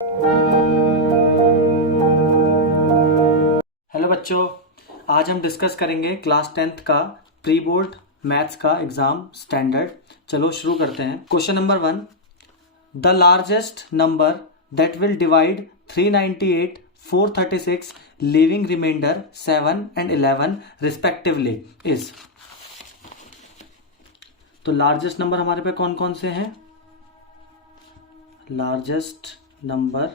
Hello बच्चों, आज हम डिस्कस करेंगे क्लास 10th का प्री बोर्ड मैथ्स का एग्जाम स्टैंडर्ड। चलो शुरू करते हैं। Question number 1, the largest number that will divide 398, 436, leaving remainder 7 and 11 respectively is. तो लार्जेस्ट नंबर हमारे पे कौन कौन से हैं? लार्जेस्ट नंबर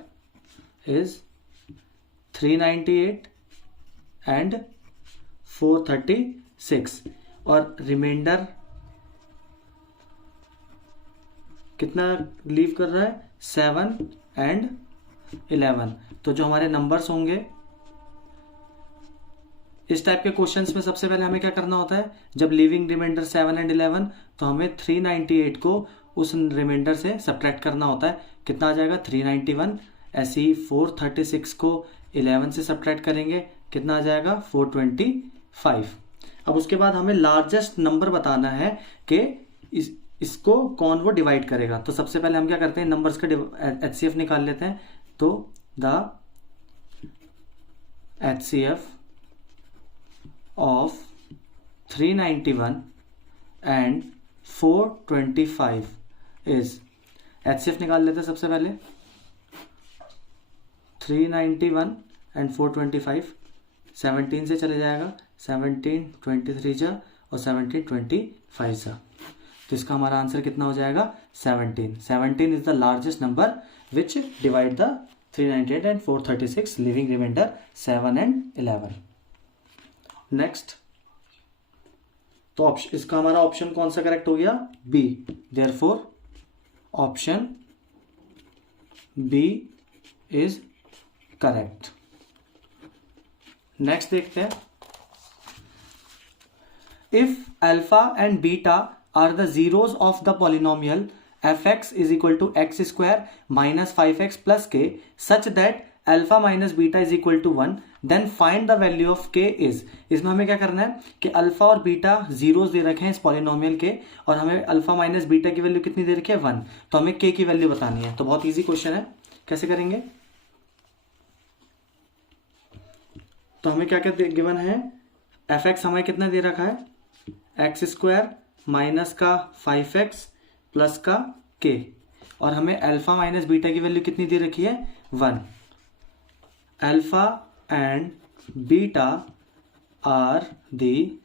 इज 398 एंड 436 और रिमाइंडर कितना लीव कर रहा है? 7 and 11। तो जो हमारे नंबर्स होंगे इस टाइप के क्वेश्चंस में सबसे पहले हमें क्या करना होता है, जब लिविंग रिमाइंडर 7 and 11 तो हमें 398 को उस रिमाइंडर से सब्ट्रैक्ट करना होता है। कितना आ जाएगा? 391। ऐसे ही 436 को 11 से सब्ट्रैक्ट करेंगे, कितना आ जाएगा? 425। अब उसके बाद हमें लार्जेस्ट नंबर बताना है कि इसको कौन वो डिवाइड करेगा। तो सबसे पहले हम क्या करते हैं, नंबर्स का HCF निकाल लेते हैं। तो the HCF of 391 and 425 is, HCF निकाल लेते हैं सबसे पहले। 391 एंड 425 17 से चले जाएगा, 17 23 जा और 17 25 जा। तो इसका हमारा आंसर कितना हो जाएगा? 17। 17 is the largest number which divide the 398 and 436, leaving remainder 7 and 11। Next, तो इसका हमारा ऑप्शन कौन सा करेक्ट हो गया? B. Therefore option B is correct. Next देखते हैं, if alpha and beta are the zeros of the polynomial fx is equal to x square minus 5x plus k such that alpha minus beta is equal to 1, then find the value of k is. इसमें हमें क्या करना है कि alpha और beta zeros दे रखे हैं इस पॉलिनोमियल के, और हमें अल्फा माइनस बीटा की वैल्यू कितनी दे रखी है? 1। तो हमें k की वैल्यू बतानी है। तो बहुत इजी क्वेश्चन है, कैसे करेंगे? तो हमें क्या क्या गिवन है? fx हमें कितना दे रखा है? एक्स स्क्वायर माइनस का 5x प्लस का k, और हमें अल्फा माइनस बीटा की वैल्यू कितनी दे रखी है? 1। Alpha and beta are the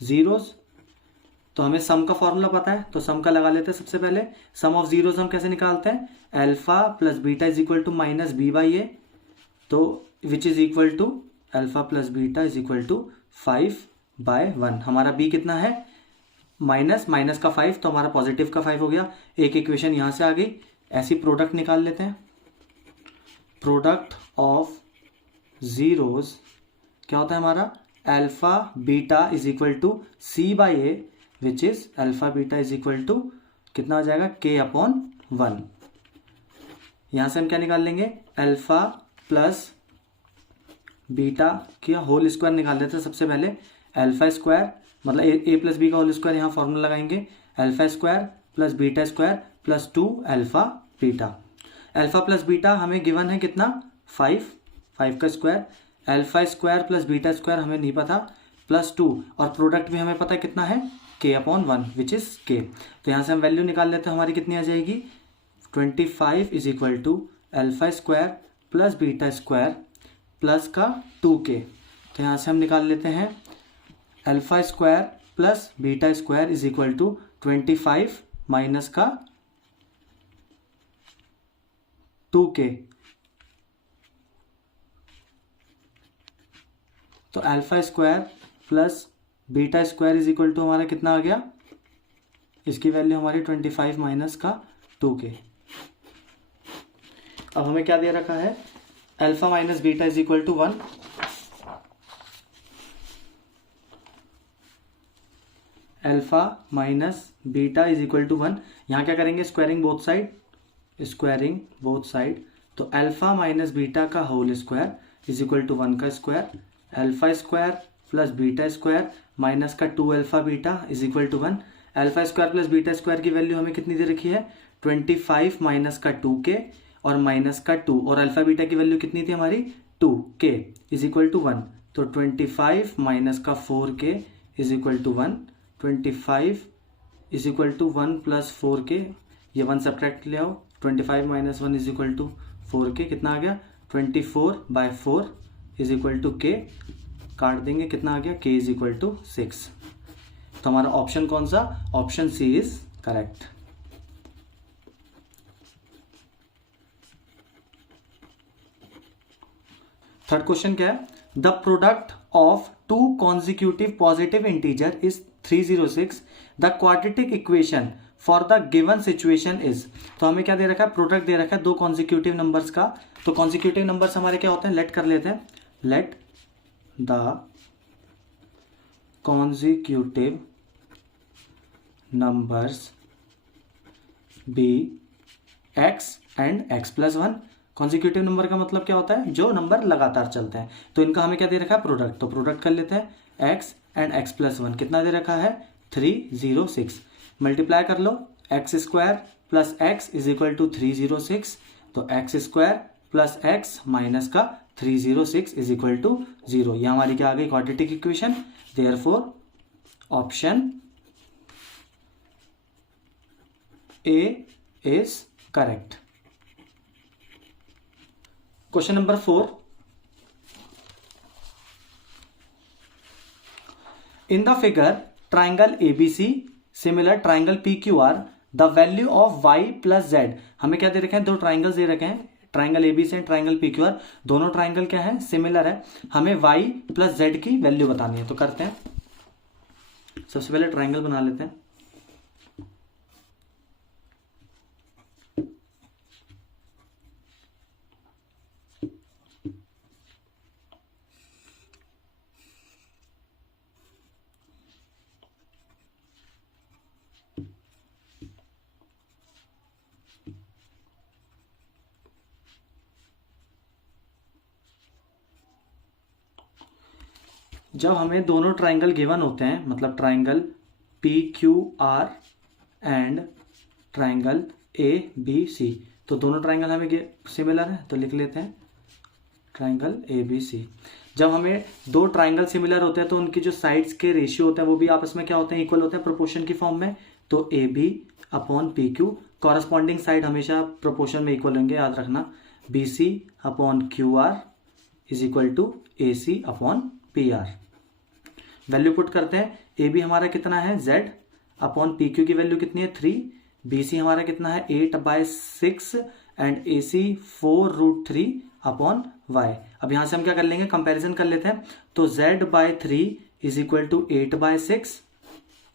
zeros. तो हमें सम का फॉर्मूला पता है, तो सम का लगा लेते हैं सबसे पहले। सम ऑफ जीरोस हम कैसे निकालते हैं? Alpha plus beta is equal to minus B by A, तो which is equal to alpha plus beta is equal to 5/1। हमारा बी कितना है? माइनस का 5, तो हमारा पॉजिटिव का 5 हो गया। एक इक्वेशन यहां से आ गई। ऐसी प्रोडक्ट निकाल लेते हैं। प्रोडक्ट ऑफ जीरोस क्या होता है हमारा? Alpha beta is equal to C by A, which is alpha beta is equal to कितना हो जाएगा? k/1। यहां से हम क्या निकाल लेंगे? अल्फा प्लस बीटा की होल स्क्वायर निकाल लेते हैं सबसे पहले। अल्फा स्क्वायर मतलब ए प्लस बी का होल स्क्वायर, यहाँ फॉर्मूला लगाएंगे। Alpha square plus beta square plus 2 alpha beta. Alpha plus beta हमें गिवन है कितना? 5 का square. Alpha square plus beta square हमें नहीं पता, प्लस 2, और प्रोडक्ट भी हमें पता है कितना है? k/1 which is k। तो यहाँ से हम वैल्यू निकाल लेते हैं, हमारी कितनी आ जाएगी? 25 is equal to alpha square plus beta square plus का 2k। तो यहाँ से हम निकाल लेते हैं alpha square plus beta square is equal to 25 minus का 2k। तो alpha square plus beta square is equal to हमारा कितना आ गया? इसकी वैल्यू हमारी 25 माइनस का 2k। अब हमें क्या दे रखा है? Alpha minus beta is equal to 1। Alpha minus beta is equal to 1। यहाँ क्या करेंगे? Squaring both side. तो अल्फा माइनस बीटा का whole square is equal to 1 का square. Alpha square plus beta square minus का 2 alpha beta is equal to 1। Alpha square plus beta square की value हमें कितनी दे रखी है? 25 माइनस का 2k, और माइनस का 2 और अल्फा बीटा की वैल्यू कितनी थी हमारी 2, के इज इक्वल टू 1। तो 25 माइनस का 4k is equal to 1। 25 is equal to 1 plus 4k, ये 1 सब्ट्रैक्ट ले आओ। 25 minus 1 is equal to 4k, कितना आ गया 24/4 इज इक्वल टू k, काट देंगे कितना आ गया k इज इक्वल टू 6। तो हमारा ऑप्शन कौन सा, option C is correct. Third question क्या है, the product of two consecutive positive integer is 306, the quadratic equation for the given situation is. तो हमें क्या दे रखा है, प्रोडक्ट दे रखा है दो कॉन्जिक्यूटिव नंबर्स का। तो कॉन्जिक्यूटिव नंबर्स हमारे क्या होते हैं, लेट कर लेते हैं, let the consecutive numbers be x and x plus 1। Consecutive number का मतलब क्या होता है, जो नंबर लगातार चलते हैं। तो इनका हमें क्या दे रखा है, प्रोडक्ट। तो प्रोडक्ट कर लेते हैं x एंड x प्लस 1, कितना दे रखा है 306। मल्टीप्लाई कर लो, x square plus x is equal to 306। तो x square plus x minus का 306 इज इक्वल टू 0। यह हमारी क्या आ गई, quadratic equation. Therefore option A is correct. Question number 4. In the figure, triangle ABC similar triangle PQR, the value of y plus z। हमें क्या दे रखे हैं, दो ट्राइंगल्स दे रखे हैं, triangle ABC and triangle PQR। दोनों ट्राइंगल क्या है, सिमिलर है। हमें y प्लस z की वैल्यू बतानी है। तो करते हैं, सबसे पहले ट्राइंगल बना लेते हैं। जब हमें दोनों ट्राइंगल गिवन होते हैं, मतलब triangle PQR and triangle ABC, तो दोनों ट्राइंगल हमें सिमिलर है, तो लिख लेते हैं ट्राइंगल ABC। जब हमें दो ट्राइंगल सिमिलर होते हैं तो उनकी जो साइड्स के रेशियो होते हैं वो भी आपस में क्या होते हैं, इक्वल होते हैं प्रोपोर्शन की फॉर्म में। तो AB upon PQ, corresponding side हमेशा प्रोपोर्शन में इक्वल होंगे, याद रखना। BC upon QR is equal to AC upon PR। Value put करते हैं, AB हमारा कितना है Z अपॉन PQ की वैल्यू कितनी है 3, BC हमारा कितना है 8/6 एंड AC 4√3 अपॉन Y। अब यहां से हम क्या कर लेंगे, कंपैरिजन कर लेते हैं। तो Z/3 इज इक्वल टू 8/6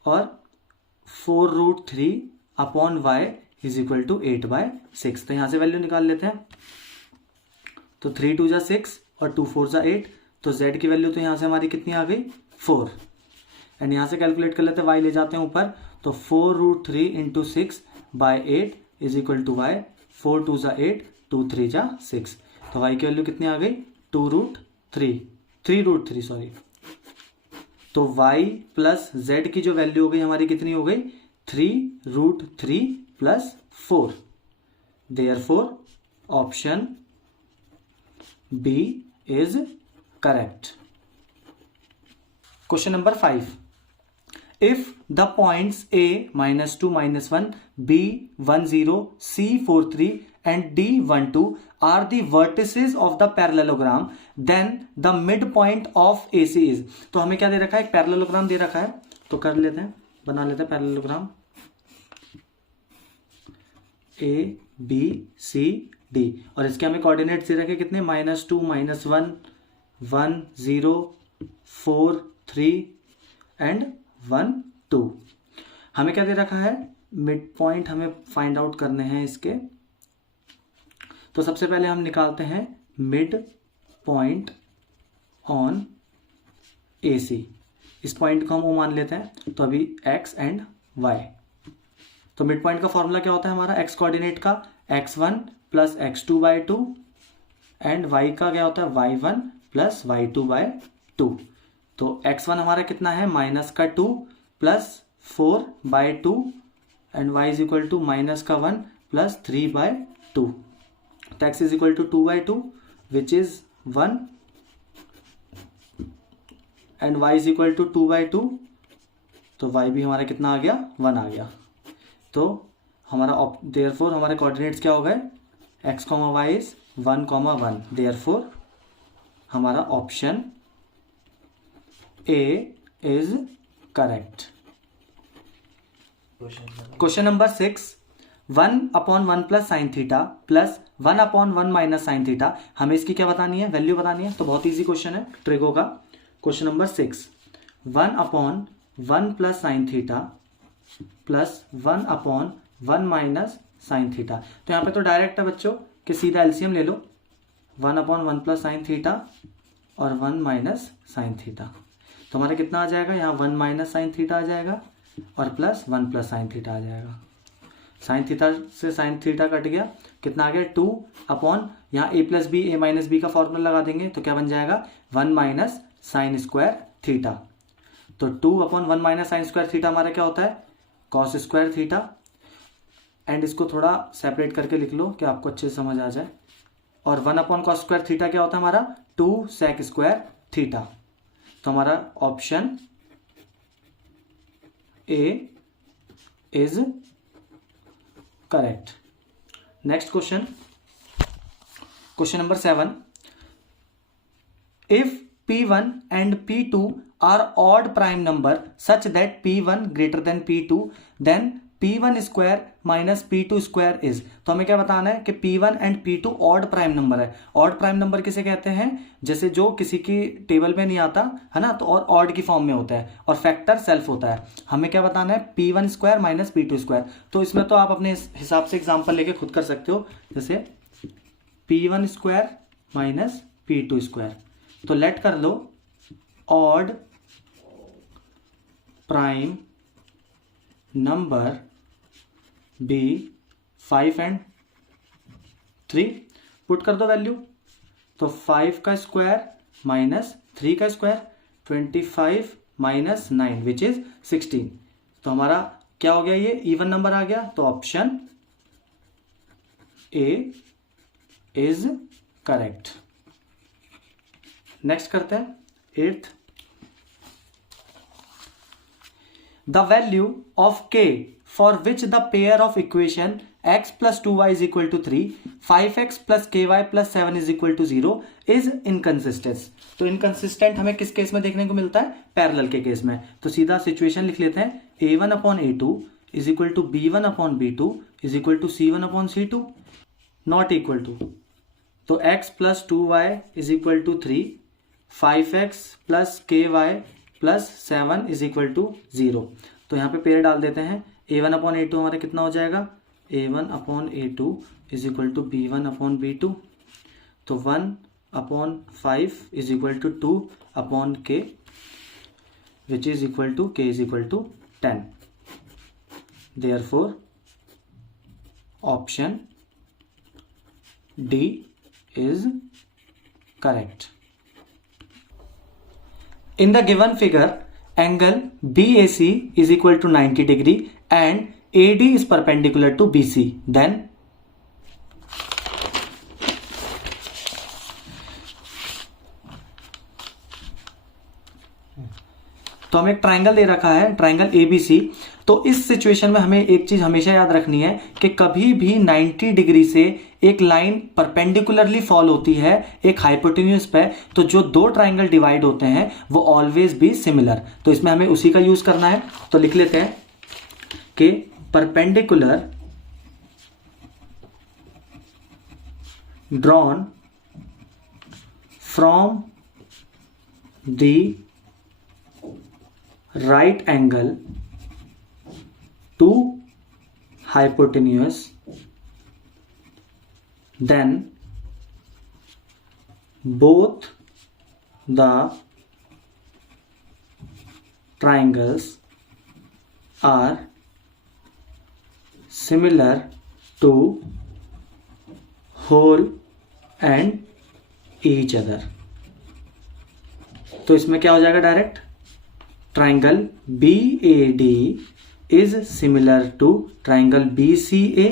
और 4√3 upon Y is equal to 8/6। तो यहां से वैल्यू निकाल लेते हैं। तो 3 2 जा 6 और 2 4 जा 8। तो Z की वैल्यू तो यहां से हमारी कितनी आ गई 4। एंड यहां से कैलकुलेट कर लेते हैं, Y ले जाते हैं ऊपर। तो 4√3 into 6/8 is equal to Y। 4 2 जा 8, 2 3 जा 6। तो Y की वैल्यू कितनी आ गई 3√3 सॉरी। तो Y प्लस Z की जो वैल्यू हो गई हमारी कितनी हो गई 3√3 plus 4। Therefore option B is correct. Question number 5. If the points A -2 -1, B 10, C 43 and D 12 are the vertices of the parallelogram, then the midpoint of AC is। तो हमें क्या दे रखा है, एक पैरेललोग्राम दे रखा है। तो कर लेते हैं, बना लेते हैं parallelogram A B C D। और इसके हमें कोऑर्डिनेट्स दे रखे कितने, -2 -1 1 0 4 3 एंड 1 2। हमें क्या दे रखा है, मिड पॉइंट हमें फाइंड आउट करने हैं इसके। तो सबसे पहले हम निकालते हैं मिड पॉइंट ऑन AC। इस पॉइंट को हम O मान लेते हैं। तो अभी X एंड Y। तो मिड पॉइंट का फॉर्मूला क्या होता है हमारा, X कोऑर्डिनेट का x1 plus x2/2 and Y का क्या होता है y1 प्लस y2/2। तो x1 हमारा कितना है -2 plus 4/2 and y is equal to -1 plus 3/2। तो x is equal to 2/2 which is 1 and y is equal to 2/2, तो y भी हमारा कितना आ गया, 1 आ गया। तो हमारा देयरफॉर हमारे कोऑर्डिनेट्स क्या हो गए, x, y इज 1, 1, देयरफॉर हमारा option A is correct. Question number 6, 1/1 plus sine theta plus 1/1 minus sine theta, हमें इसकी क्या बतानी है, वैल्यू बतानी है। तो बहुत इजी क्वेश्चन है ट्रिगो का। Question number 6, 1/1 plus sine theta plus 1/1 minus sine theta. तो यहाँ पे तो डायरेक्ट है बच्चों कि सीधा एलसीएम ले लो, 1/1 प्लस साइन थीटा और 1 माइनस साइन थीटा। तो हमारा कितना आ जाएगा, यहाँ 1 माइनस साइन थीटा आ जाएगा और प्लस 1 प्लस साइन थीटा आ जाएगा। साइन थीटा से साइन थीटा कट गया, कितना आ गया 2/, यहाँ a plus B a minus B का फॉर्मूला लगा देंगे तो क्या बन जाएगा 1 माइनस साइन स्क्वायर थीटा। तो 2/1 माइनस साइन स्क्वायर थीटा हमारा क्या होता है, कॉस स्क्वायर थीटा। एंड इसको थोड़ा सेपरेट करके लिख लो कि आपको अच्छे से समझ आ जाए। और 1/cos स्क्वायर थीटा क्या होता है हमारा 2 sec स्क्वायर थीटा। तो हमारा option A is correct. Next question, question number 7, if P1 and P2 are odd prime number such that P1 greater than P2, then P1 square minus P2 square is। तो हमें क्या बताना है कि P1 and P2 odd prime number है। odd prime number किसे कहते हैं, जैसे जो किसी की टेबल में नहीं आता है ना, तो और odd की फॉर्म में होता है और फैक्टर सेल्फ होता है। हमें क्या बताना है P1 square minus P2 square. तो इसमें तो आप अपने हिसाब से एग्जाम्पल लेके खुद कर सकते हो, जैसे P1 square minus P2 square. तो लेट कर लो odd prime number B 5 and 3, put कर दो वैल्यू। तो 5 का स्क्वायर माइनस 3 का स्क्वायर 25 माइनस 9 विच इज 16। तो हमारा क्या हो गया, ये इवन नंबर आ गया। तो option A is correct. Next करते हैं 8th, the value of k for which the pair of equation x plus 2y is equal to 3, 5x plus ky plus 7 is equal to 0 is inconsistent। तो inconsistent हमें किस case में देखने को मिलता है, पैरेलल के केस में। तो सीधा सिचुएशन लिख लेते हैं, a1/a2 is equal to b1/b2 is equal to c1/c2 not equal to. तो x plus 2y is equal to 3, 5x plus ky plus 7 is equal to 0। तो यहाँ पे पेयर डाल देते हैं, a1/a2 हमारा कितना हो जाएगा, a1/a2 is equal to b1/b2। तो 1/5 is equal to 2/k which is equal to k is equal to 10। Therefore option D is correct। In the given figure, angle BAC is equal to 90 degree and AD is perpendicular to BC, then तो हमें एक triangle दे रखा है, triangle ABC। तो इस situation में हमें एक चीज हमेशा याद रखनी है कि कभी भी 90 डिग्री से एक लाइन परपेंडिकुलरली फॉल होती है एक हाइपोटेन्यूज पे, तो जो दो ट्राइंगल डिवाइड होते हैं वो ऑलवेज बी सिमिलर। तो इसमें हमें उसी का यूज करना है। तो लिख लेते हैं कि perpendicular drawn from the right angle to hypotenuse, then both the triangles are similar to whole and each other। तो इसमें क्या हो जाएगा, direct triangle BAD is similar to triangle BCA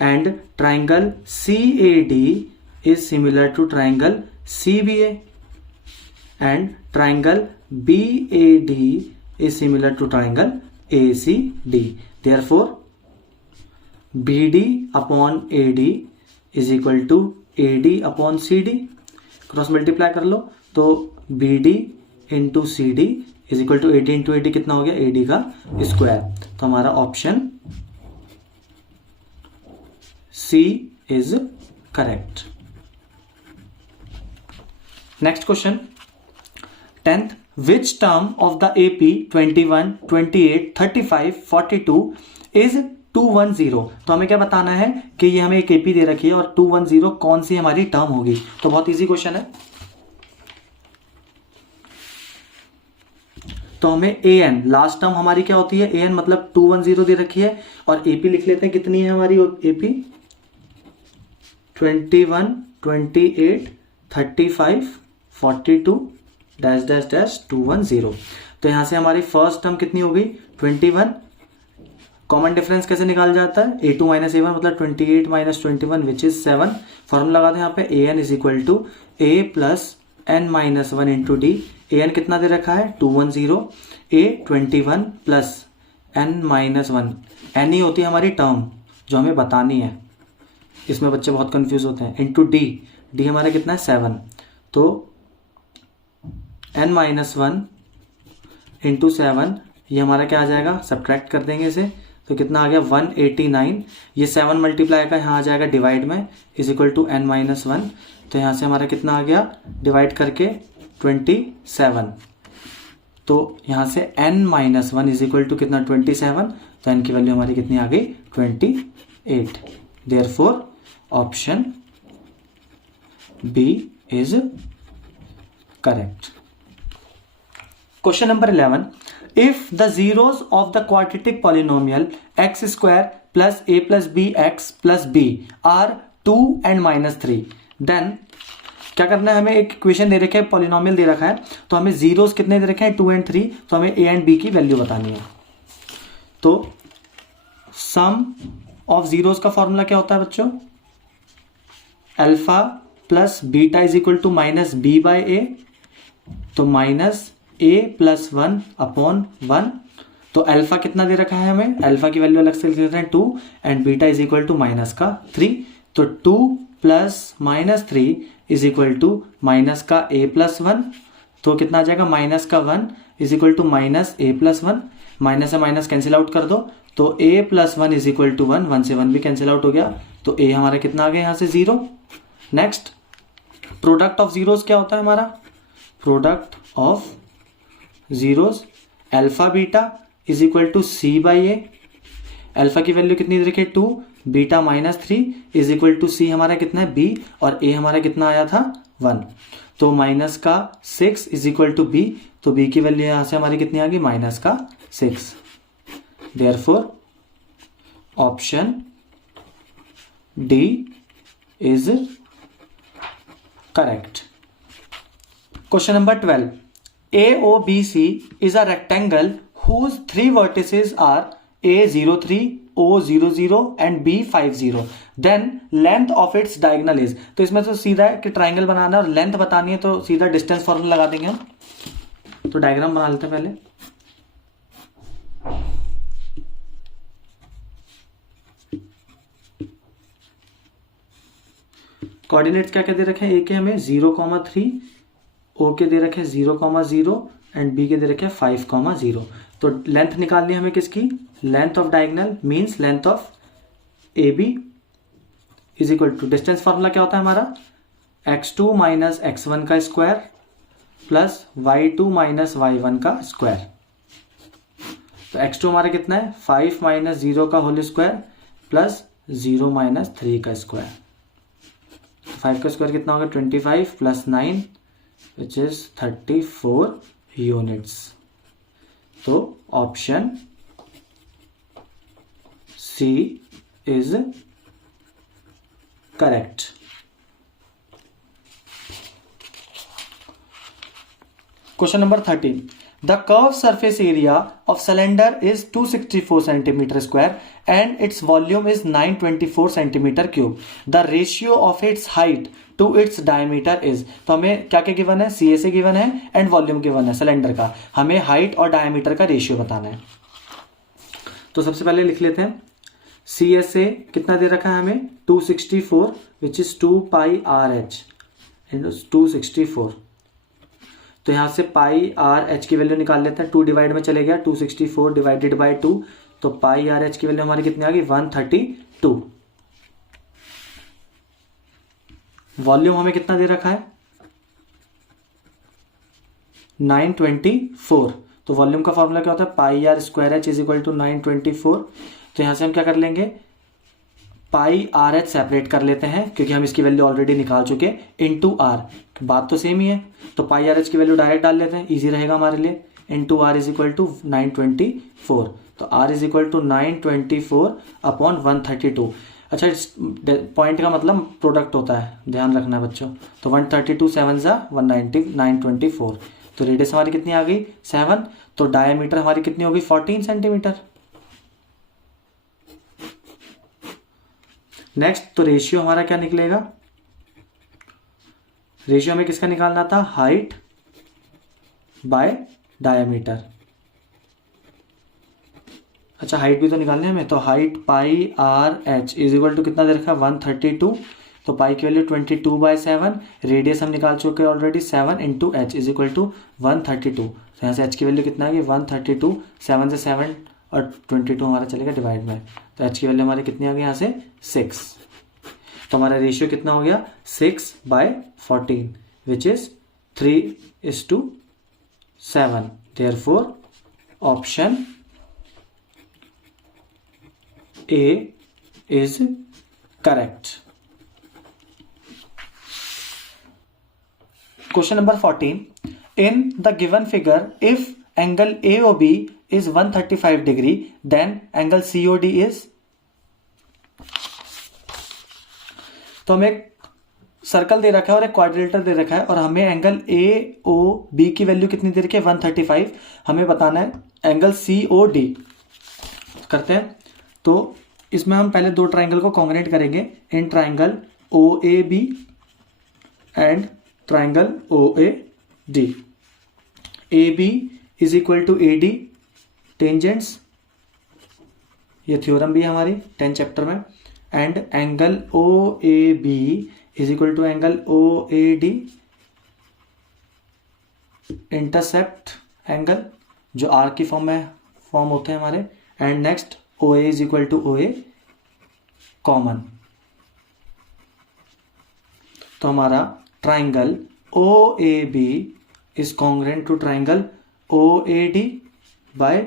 and triangle CAD is similar to triangle CBA and triangle BAD is similar to triangle ACD. Therefore BD upon AD is equal to AD upon CD. Cross multiply कर लो तो BD into CD is equal to AD into AD कितना हो गया, AD का square. तो हमारा option C is correct. Next question 10th, which term of the AP 21, 28, 35, 42 is 210. तो हमें क्या बताना है कि ये हमें एक AP दे रखी है और 210 कौन सी हमारी टर्म होगी. तो बहुत इजी क्वेश्चन है. तो हमें AN लास्ट टर्म हमारी क्या होती है, AN मतलब 210 दे रखी है और AP लिख लेते हैं. कितनी है हमारी AP 21, 28, 35, 42 डैश डैश डैश 210. तो यहां से हमारी फर्स्ट टर्म कितनी हो गई 21. कॉमन डिफरेंस कैसे निकाल जाता है, A2 माइनस A1 मतलब 28 माइनस 21 विच इज 7. फॉर्मूला लगाते हैं यहाँ पे AN is equal to A plus N minus 1 into D. AN कितना दे रखा है 210. A 21 plus N minus 1. N ही होती है हमारी टर्म जो हमें बतानी है. इसमें बच्चे बहुत कंफ्यूज होते हैं. Into D. डी हमारा कितना है 7. तो N माइनस 1 इंटू 7 ये हमारा क्या आ जाएगा, सब्ट्रैक्ट कर देंगे इसे तो कितना आ गया 189. ये 7 मल्टीप्लाई का यहाँ आ जाएगा डिवाइड में is equal to N minus 1. तो यहाँ से हमारा कितना आ गया डिवाइड करके 27. तो यहाँ से N minus 1 is equal to कितना 27. तो N की वैल्यू हमारी कितनी आ गई 28. Therefore option B is correct. Question number 11. If the zeros of the quadratic polynomial x square plus a plus b x plus b are 2 and minus 3, then क्या करना है, हमें एक इक्वेशन दे रखा है, पॉलिनोमियल दे रखा है, तो हमें जीरोस कितने दे रखे हैं 2 and 3. तो हमें a and b की वैल्यू बतानी है. तो सम ऑफ जीरोस का फॉर्मूला क्या होता है बच्चों, alpha plus beta is equal to minus B by A. तो माइनस a प्लस 1 अपॉन 1. तो अल्फा कितना दे रखा है हमें, अल्फा की वैल्यू अलग से लिख देते हैं 2 and beta is equal to minus का 3. तो 2 plus minus 3 is equal to minus का a प्लस 1. तो कितना आ जाएगा माइनस का 1 is equal to minus a plus 1. Minus से माइनस कैंसिल आउट कर दो तो a plus 1 is equal to 1. 1 से 1 भी कैंसिल आउट हो गया तो a हमारा कितना आ गया यहाँ से 0. नेक्स्ट प्रोडक्ट ऑफ जीरोस क्या होता है हमारा, product of zeros alpha beta is equal to C by A. Alpha की वैल्यू कितनी दे रखी है 2, beta minus 3 is equal to C हमारा कितना है b और a हमारा कितना आया था 1. तो माइनस का 6 इज इक्वल टू b. तो b की वैल्यू यहां से हमारी कितनी आ गई माइनस का 6. Therefore option D is correct. Question number 12. AOBC is a rectangle whose 3 vertices are A03, O00 and B50. Then length of its diagonal is. तो इसमें तो सीधा है कि ट्राइंगल बनाना और लेंथ बतानी है तो सीधा डिस्टेंस फॉर्मूला लगा देंगे हम. तो डायग्राम बना लेते हैं पहले. कोऑर्डिनेट्स क्या क्या दे रखे हैं, ए के हमें 0,3, ओ के दे रखे 0,0 एंड बी के दे रखे 5,0. तो लेंथ निकालनी है हमें किसकी, length of diagonal means length of A B is equal to distance formula क्या होता है हमारा x2 माइनस x1 का square plus y2 minus y1 का स्क्वायर. तो x2 हमारा कितना है 5 माइनस 0 का होल स्क्वायर प्लस 0 माइनस 3 का स्क्वायर. 5 का स्क्वायर कितना होगा 25 प्लस 9 which is 34 units. तो option C is correct. Question number 13. The curve surface area of cylinder is 264 centimetre square and its volume is 924 centimetre cube. The ratio of its height to its diameter is. तो हमें क्या क्या given है, C S A given है and volume given है cylinder का, हमें height और डायमीटर का रेशियो बताना है। तो सबसे पहले लिख लेते हैं सी एस ए कितना दे रखा है हमें 264 which is 2 pi R H into 264। तो यहां से पाई आर एच की वैल्यू निकाल लेते हैं, 2 डिवाइड में चले गया 264 डिवाइडेड बाई 2, तो पाई आर एच की वैल्यू हमारी कितनी आ गई 132। वॉल्यूम हमें कितना दे रखा है 924। तो वॉल्यूम का फॉर्मूला क्या होता है pi R square H is equal to 924। तो यहां से हम क्या कर लेंगे पाई आर एच सेपरेट कर लेते हैं क्योंकि हम इसकी वैल्यू ऑलरेडी निकाल चुके, इनटू आर, बात तो सेम ही है। तो पाई आर एच की वैल्यू डायरेक्ट डाल लेते हैं, इजी रहेगा हमारे लिए। Into R is equal to 924। तो R is equal to 924 upon 132। अच्छा, इस पॉइंट का मतलब प्रोडक्ट होता है, ध्यान रखना बच्चों। तो 132 7 जा 190 924। तो रेडियस हमारी कितनी आ गई 7। तो डायमीटर हमारी कितनी होगी 14 सेंटीमीटर। नेक्स्ट, तो रेशियो हमारा क्या निकलेगा, रेशियो हमें किसका निकालना था हाइट बाय डायमीटर। अच्छा, हाइट भी तो निकालनी है हमें, तो height pi R H is equal to कितना दे रखा है 132। तो पाई की वैल्यू 22/7, रेडियस हम निकाल चुके हैं already 7 into H is equal to 132। तो यहाँ से एच की वैल्यू कितना आ गई 132, 7 से 7 और 22 हमारा चलेगा डिवाइड में, तो एच की वैल्यू हमारी कितनी आ गई यहाँ से 6। तो हमारा रेशियो कितना हो गया 6/14 which is 3:7। Therefore option A is correct. Question number 14. In the given figure, if angle AOB is 135 degree, then angle COD is। तो हमें एक सर्कल दे रखा है और एक क्वाड्रिलेटर दे रखा है और हमें एंगल AOB की वैल्यू कितनी दे रखी है 135। हमें बताना है एंगल COD। करते हैं, तो इसमें हम पहले दो ट्राइंगल को कॉन्ग्रेंट करेंगे in triangle OAB and triangle OAD। AB is equal to AD tangents, ये थ्योरम भी है हमारी 10 चैप्टर में। And angle OAB is equal to angle OAD intercept angle, जो आर की फॉर्म में फॉर्म होते हैं हमारे। And next OA is equal to OA common. तो हमारा triangle OAB is congruent to triangle OAD by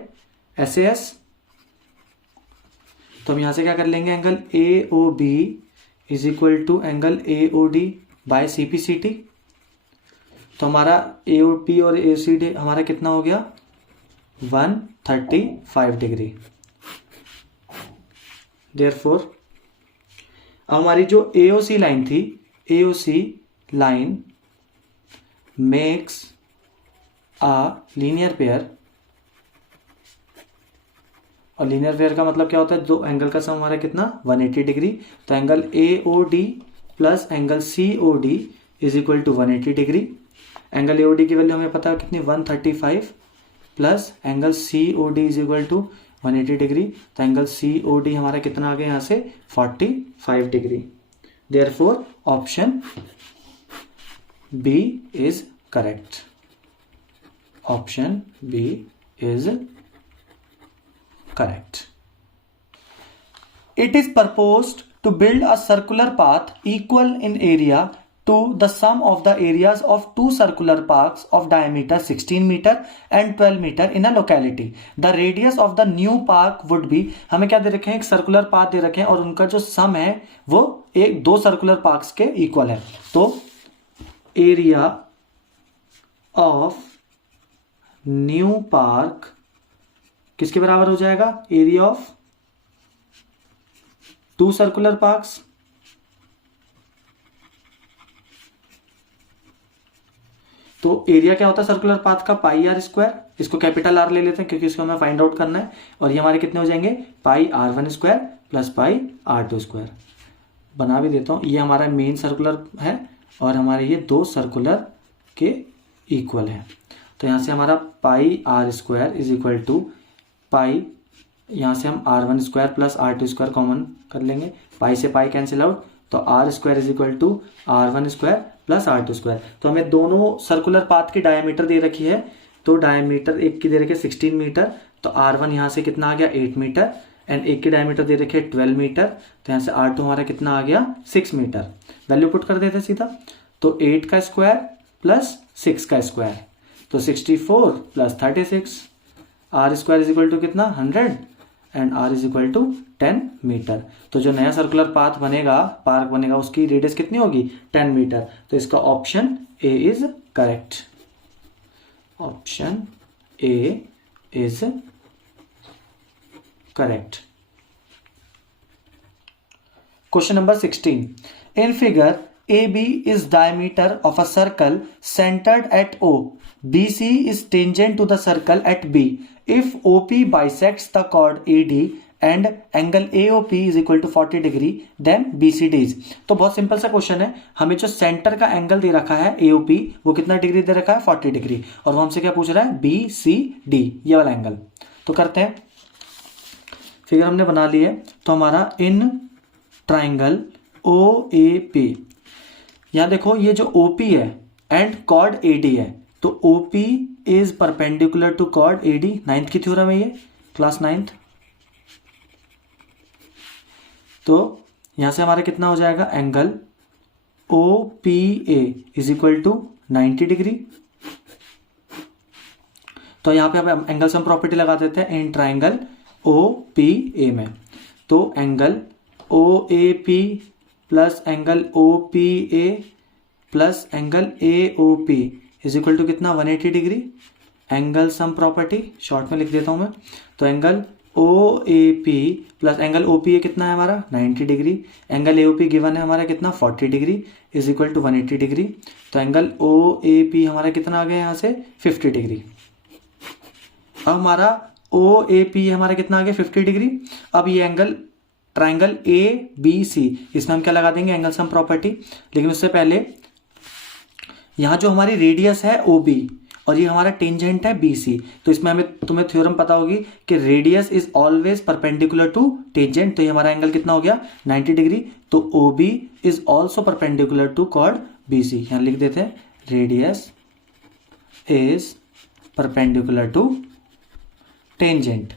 SAS। तो हम यहां से क्या कर लेंगे angle AOB is equal to angle AOD by CPCT। तो हमारा AOP और ACD हमारा कितना हो गया 135 डिग्री। Therefore, हमारी जो AOC लाइन थी, AOC line makes a linear pair. और लीनियर पेयर का मतलब क्या होता है, दो एंगल का सम हमारा कितना 180 डिग्री। तो angle AOD plus angle COD is equal to 180 degree. Angle AOD की वैल्यू हमें पता है कितनी 135 plus angle COD is equal to 180 degree. तो एंगल COD हमारा कितना आ गया यहाँ से 45 degree. Therefore option B is correct. Option B is correct. It is proposed to build a circular path equal in area to the sum of the areas of two circular paths of diameter 16 meter and 12 meter in a locality. The radius of the new path would be, हमें क्या दे रखे हैं, एक circular path दे रखे हैं और उनका जो सम है वो एक दो सर्कुलर पाथ्स के इक्वल है। तो एरिया ऑफ न्यू पार्क किसके बराबर हो जाएगा, area of two circular parks तो एरिया क्या होता है सर्कुलर पाथ का, पाई आर स्क्वायर, इसको कैपिटल आर ले लेते हैं क्योंकि इसको हमें फाइंड आउट करना है, और ये हमारे कितने हो जाएंगे, pi R one square plus pi R two square. बना भी देता हूँ, ये हमारा मेन सर्कुलर है और हमारे ये दो सर्कुलर के इक्वल है। तो यहाँ से हमारा pi R square is equal to pi, यहाँ से हम R one square plus R two square common कर लेंगे, पाई से पाई कैंसिल आउट, तो R square is equal to R one square plus R two square. तो हमें दोनों सर्कुलर पाथ की डायमीटर दे रखी है, तो डायमीटर एक की दे रखी है 16 मीटर, तो आर वन यहाँ से कितना आ गया 8 मीटर, एंड एक की डायमीटर दे रखी है 12 मीटर, तो यहाँ से आर टू हमारा कितना आ गया 6 मीटर। वैल्यू पुट कर देते सीधा, तो 8 का स्क्वायर प्लस 6 का स्क्वायर, तो 64 plus 36, R square is equal to कितना 100 and R is equal to 10 metre. तो जो नया सर्कुलर पाथ बनेगा, पार्क बनेगा, उसकी रेडियस कितनी होगी 10 मीटर। तो इसका option A is correct, option A is correct. Question number 16. In figure, AB is diameter of a circle centered at O. BC is tangent to the circle at B. If OP bisects the chord AD and angle AOP is equal to 40 degree, then BCD is. तो बहुत simple सा question है, हमें जो centre का angle दे रखा है AOP वो कितना डिग्री दे रखा है 40 डिग्री, और वो हमसे क्या पूछ रहा है BCD, ये वाला एंगल। तो करते हैं, फिगर हमने बना ली है, तो हमारा in triangle O A P, यहां देखो ये जो OP है एंड कॉर्ड AD है, तो OP is perpendicular to chord AD, 9th की थ्योरम है ये, क्लास 9th। तो यहां से हमारा कितना हो जाएगा angle OPA is equal to 90 degree. तो यहां पे हम एंगल सम प्रॉपर्टी लगा देते हैं इन ट्राइंगल OPA में, तो angle OAP plus angle OPA plus angle AOP is equal to कितना 180 degree. Angle sum property short में लिख देता हूं मैं, तो angle OAP plus angle OPA कितना है हमारा 90 डिग्री, एंगल AOP गिवन है हमारा कितना 40 degree is equal to 180 degree. तो एंगल OAP हमारा कितना आ गया यहाँ से 50 डिग्री। अब हमारा OAP हमारा कितना आ गया 50 डिग्री। अब ये एंगल ट्राइंगल ABC, इसमें हम क्या लगा देंगे एंगल सम प्रॉपर्टी, लेकिन उससे पहले यहां जो हमारी रेडियस है OB और ये हमारा टेंजेंट है BC, तो इसमें हमें तुम्हें थ्योरम पता होगी कि radius is always perpendicular to tangent, तो ये हमारा एंगल कितना हो गया 90 डिग्री। तो OB is also perpendicular to chord BC, यहां लिख देते हैं radius is perpendicular to tangent.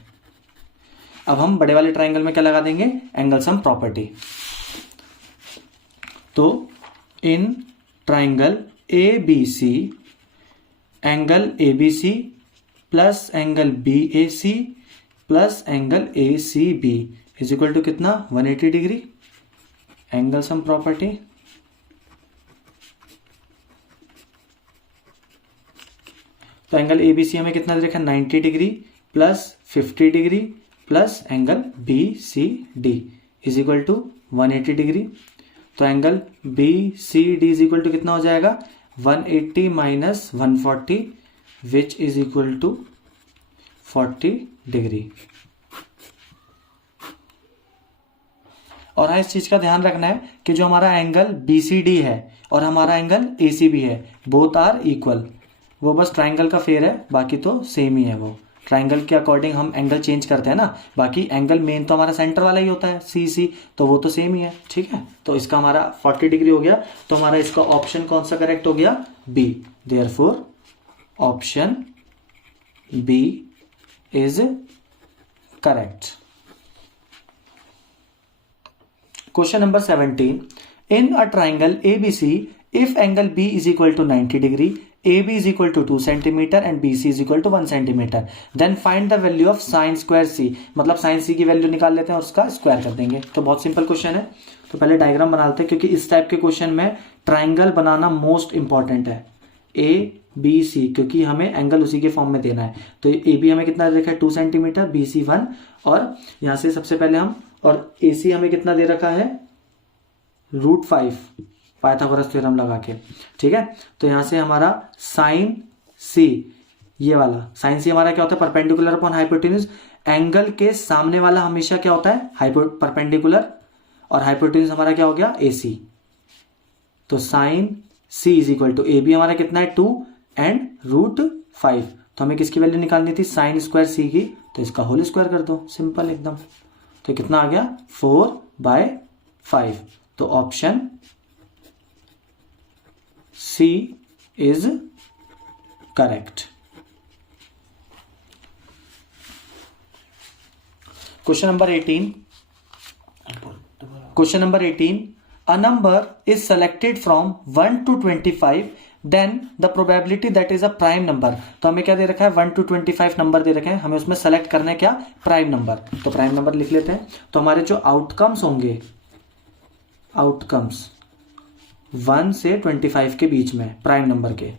अब हम बड़े वाले ट्राइंगल में क्या लगा देंगे एंगल सम प्रॉपर्टी, तो in triangle ABC angle ABC plus angle BAC plus angle ACB is equal to कितना 180 डिग्री। एंगल सम प्रॉपर्टी, तो एंगल ABC हमें कितना दे रखा है 90 degree plus 50 degree plus angle BCD is equal to 180 degree. तो angle BCD is equal to कितना हो जाएगा 180 minus 140 which is equal to 40 degree. और हाँ, इस चीज का ध्यान रखना है कि जो हमारा एंगल BCD है और हमारा एंगल ACB है, बोथ आर इक्वल। वो बस ट्राइंगल का फेयर है, बाकी तो सेम ही है। वो ट्राइंगल के अकॉर्डिंग हम एंगल चेंज करते हैं ना, बाकी एंगल मेन तो हमारा सेंटर वाला ही होता है CC, तो वो तो सेम ही है। ठीक है, तो इसका हमारा 40 डिग्री हो गया, तो हमारा इसका ऑप्शन कौन सा करेक्ट हो गया B। Therefore option B is correct. Question number 17, in a triangle ABC if angle B is equal to 90 degree, AB is equal to 2 centimeter and BC is equal to 1 centimeter, then find the value of sin square C। मतलब sin C की value निकाल लेते हैं और उसका square कर देंगे। तो बहुत सिंपल क्वेश्चन है, तो पहले डायग्राम बना लेते हैं क्योंकि इस टाइप के क्वेश्चन में ट्राइंगल बनाना मोस्ट इंपॉर्टेंट है। ABC क्योंकि हमें एंगल उसी के फॉर्म में देना है, तो AB हमें कितना दे रखा है 2 सेंटीमीटर, BC 1, और यहां से सबसे पहले हम, और AC हमें कितना दे रखा है √5, पाइथागोरस थ्योरम लगा के, ठीक है। तो यहाँ से हमारा साइन सी, ये वाला साइन सी हमारा क्या होता है, परपेंडिकुलर अपॉन हाइपोटेन्यूज। एंगल के सामने वाला हमेशा क्या होता है, परपेंडिकुलर, और हाइपोटेन्यूज हमारा क्या हो गया, AC। तो sine C is equal to, A B हमारा कितना है 2 एंड √5। तो हमें किसकी वैल्यू निकालनी थी, साइन स्क्वायर सी की, तो इसका होल स्क्वायर कर दो, सिंपल एकदम। तो कितना आ गया 4/5। तो option C is correct. Question number 18, a number is selected from 1 to 25, then the probability that is a prime number। तो हमें क्या दे रखा है, 1 to 25 नंबर दे रखे हैं, हमें उसमें सेलेक्ट करना है क्या, प्राइम नंबर। तो प्राइम नंबर लिख लेते हैं। तो हमारे जो आउटकम्स होंगे, आउटकम्स 1 से 25 के बीच में प्राइम नंबर के,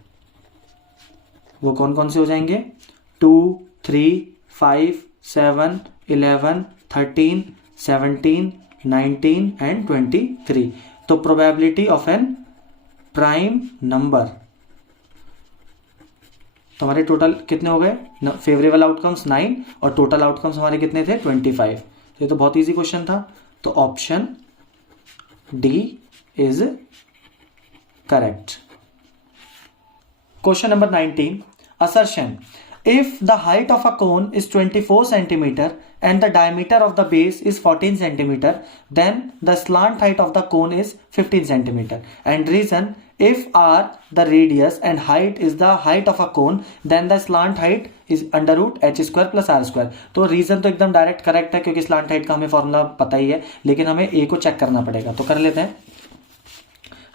वो कौन कौन से हो जाएंगे, 2, 3, 5, 7, 11, 13, 17, 19 एंड 23। तो probability of an prime number, तो हमारे टोटल कितने हो गए, फेवरेबल आउटकम्स 9 और टोटल आउटकम्स हमारे कितने थे 25। ये तो बहुत इजी क्वेश्चन था। तो option D is correct. Question number 19, assertion, if the height of a cone is 24 centimeter and the diameter of the base is 14 centimeter, then the slant height of the cone is 15 centimeter. And reason, if r the radius and height is the height of a cone, then the slant height is under root h square plus r square। तो reason तो एकदम direct correct है, क्योंकि slant height का हमें formula पता ही है, लेकिन हमें ए को चेक करना पड़ेगा। तो कर लेते हैं।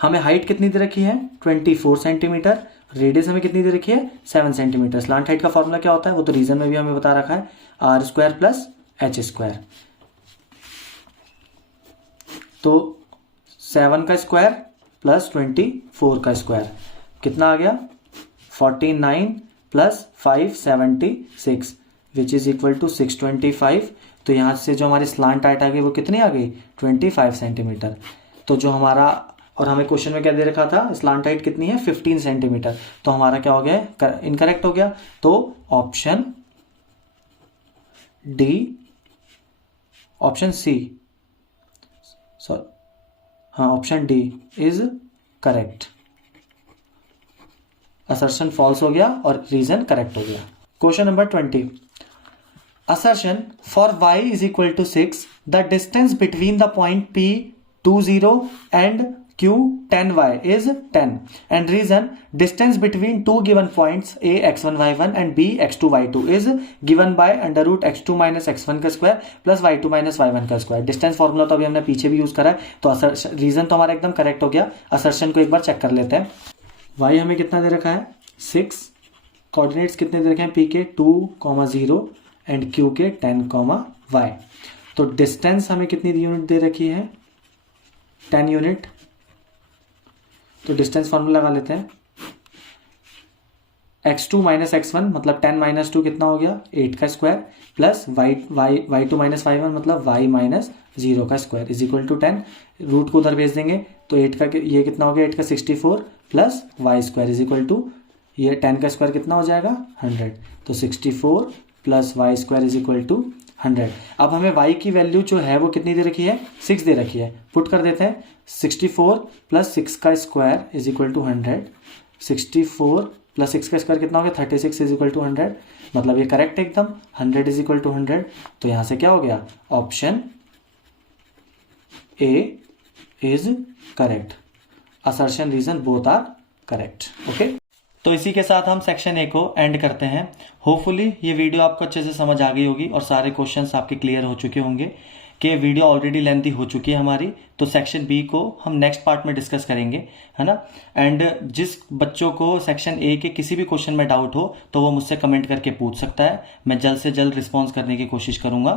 हमें हाइट कितनी दे रखी है, 24 सेंटीमीटर, रेडियस हमें कितनी दे रखी है, 7 सेंटीमीटर। स्लांट हाइट का फॉर्मूला क्या होता है, वो तो रीजन में भी हमें बता रखा है, R square plus H square. तो 7 का स्क्वायर प्लस 24 का स्क्वायर कितना आ गया, 49 प्लस 576 विच इज इक्वल टू 625। तो यहां से जो हमारी स्लांट हाइट आ गई वो कितनी आ गई, 25 सेंटीमीटर। तो जो हमारा, और हमें क्वेश्चन में क्या दे रखा था, स्लांट हाइट कितनी है 15 सेंटीमीटर। तो हमारा क्या हो गया, इनकरेक्ट हो गया। तो option D, option C, sorry हाँ, option D is correct. Assertion false हो गया और रीजन करेक्ट हो गया। Question number 20, assertion, for y is equal to 6, the distance between the point P 20 and Q 10y is 10, and reason, distance between two given points A x1 y1 and B x2 y2 is given by under root x2 minus x1 का square plus y2 minus y1 का square. Distance formula तो अभी हमने पीछे भी use करा है, तो रीजन तो हमारा एकदम करेक्ट हो गया। असर्शन को एक बार चेक कर लेते हैं। y हमें कितना दे रखा है 6, कोऑर्डिनेट्स कितने दे रखे हैं, p के 2,0 एंड q के 10,y। तो डिस्टेंस हमें कितनी यूनिट दे रखी है, 10 यूनिट। तो डिस्टेंस फॉर्मूला लगा लेते हैं, x2 माइनस x1 मतलब 10 माइनस 2 कितना हो गया, 8 का square plus y2 minus y1 मतलब y माइनस 0 का square is equal to 10। Root को उधर भेज देंगे तो 8 का ये कितना हो गया, 8 का 64 प्लस y square is equal to ये 10 का स्क्वायर कितना हो जाएगा 100। तो 64 प्लस y square is equal to 100। अब हमें y की वैल्यू जो है वो कितनी दे रखी है, 6 दे रखी है। पुट कर देते हैं, 64 प्लस 6 का square is equal to 100। 64 plus 6 का स्क्वायर कितना हो गया, 36 इज इक्वल टू 100। मतलब ये करेक्ट है एकदम, 100 इज इक्वल टू 100। तो यहां से क्या हो गया, option A is correct. Assertion reason both are correct. Okay, तो इसी के साथ हम सेक्शन ए को एंड करते हैं। होपफुली ये वीडियो आपको अच्छे से समझ आ गई होगी और सारे क्वेश्चंस आपके क्लियर हो चुके होंगे कि वीडियो ऑलरेडी लेंथी हो चुकी है हमारी। तो सेक्शन बी को हम नेक्स्ट पार्ट में डिस्कस करेंगे, है ना। एंड जिस बच्चों को सेक्शन ए के किसी भी क्वेश्चन में डाउट हो तो वो मुझसे कमेंट करके पूछ सकता है, मैं जल्द से जल्द रिस्पॉन्स करने की कोशिश करूंगा।